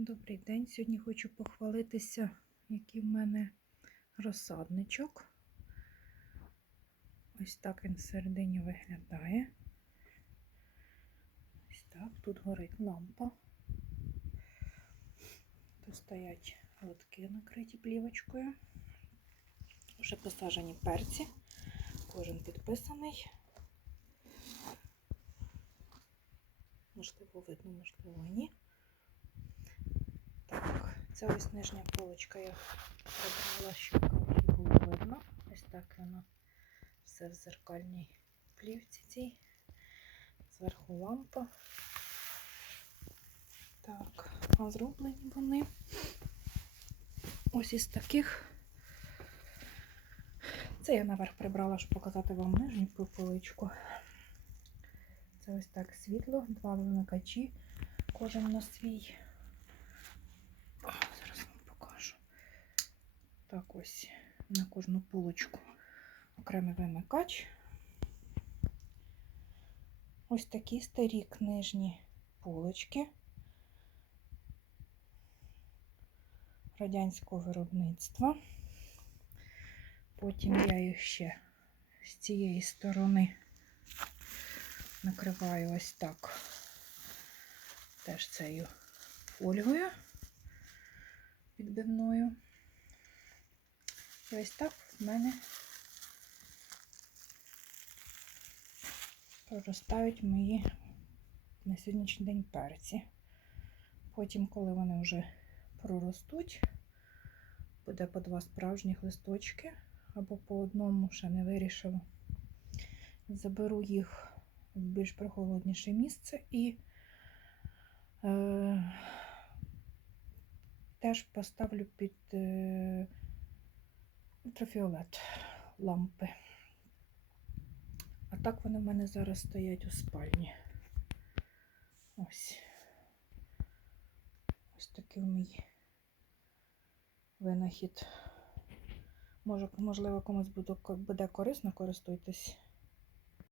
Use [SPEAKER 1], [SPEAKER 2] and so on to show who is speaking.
[SPEAKER 1] Добрий день. Сьогодні хочу похвалитися, який в мене розсадничок. Ось так він всередині виглядає. Ось так, тут горить лампа. Тут стоять лотки, накриті плівочкою. Вже посаджені перці. Кожен підписаний. Можливо, видно, можливо, ні. Це ось нижня полочка я прибрала, щоб було видно. Ось так воно все в зеркальній плівці цій. Зверху лампа. Так, а зроблені вони ось із таких. Це я наверх прибрала, щоб показати вам нижню поличку. Це ось так світло, два вимикачі, кожен на свій. О, зараз вам покажу. Так ось на кожну полочку окремий вимикач. Ось такі старі книжні полочки радянського виробництва. Потім я їх ще з цієї сторони накриваю ось так теж цією фольгою відбивною. Ось так в мене проростають мої на сьогоднішній день перці. Потім, коли вони вже проростуть, буде по два справжніх листочки або по одному, ще не вирішила. Заберу їх в більш прохолодніше місце і е, теж поставлю під е, ультрафіолет лампи. А так вони в мене зараз стоять у спальні. Ось. Ось такий мій винахід. Може, можливо, комусь буде, корисно, користуйтесь.